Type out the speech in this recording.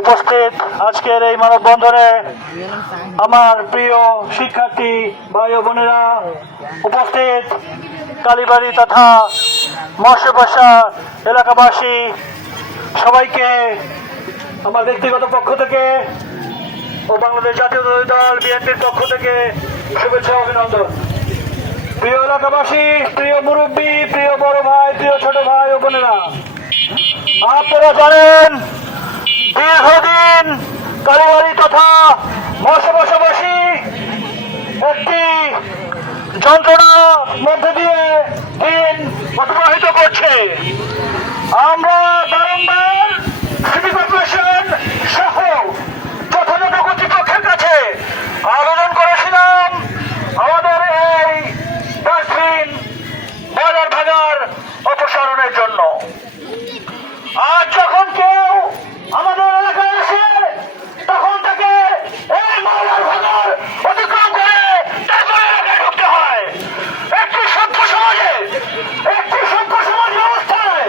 উপস্থিত আজকের এই মানববন্ধনে আমার প্রিয় শিক্ষার্থী ভাই ও বোনেরা, উপস্থিত কালীবাড়ি তথা মৎস্যবাসা এলাকাবাসী, সবাইকে আমার ব্যক্তিগত পক্ষ থেকে ও বাংলাদেশ জাতীয় দল বিএনপির পক্ষ থেকে শুভেচ্ছা অভিনন্দন। প্রিয় এলাকাবাসী, প্রিয় মুরব্বী, প্রিয় বড় ভাই, প্রিয় ছোট ভাই ও বোনেরা, আপনারা জানেন দীর্ঘদিন কালীবাড়ি তথা মৎস্যবাসাবাসী একটি যন্ত্রণার মধ্যে দিয়ে দিন অতিবাহিত করছে। আমরা বারংবার সিটি কর্পোরেশন সহ যথাযথ কর্তৃপক্ষের কাছে আবেদন করেছিলাম আমাদের এই ডাস্টবিন ময়লার ভাগার অপসারণের জন্য। আজ যখন কেউ আমাদের এলাকায় আসে তখন তাকে এই ময়লার ভাগার অতিক্রম করে তারপরে এলাকায় ঢুকতে হয়। একটি সভ্য সমাজ ব্যবস্থায়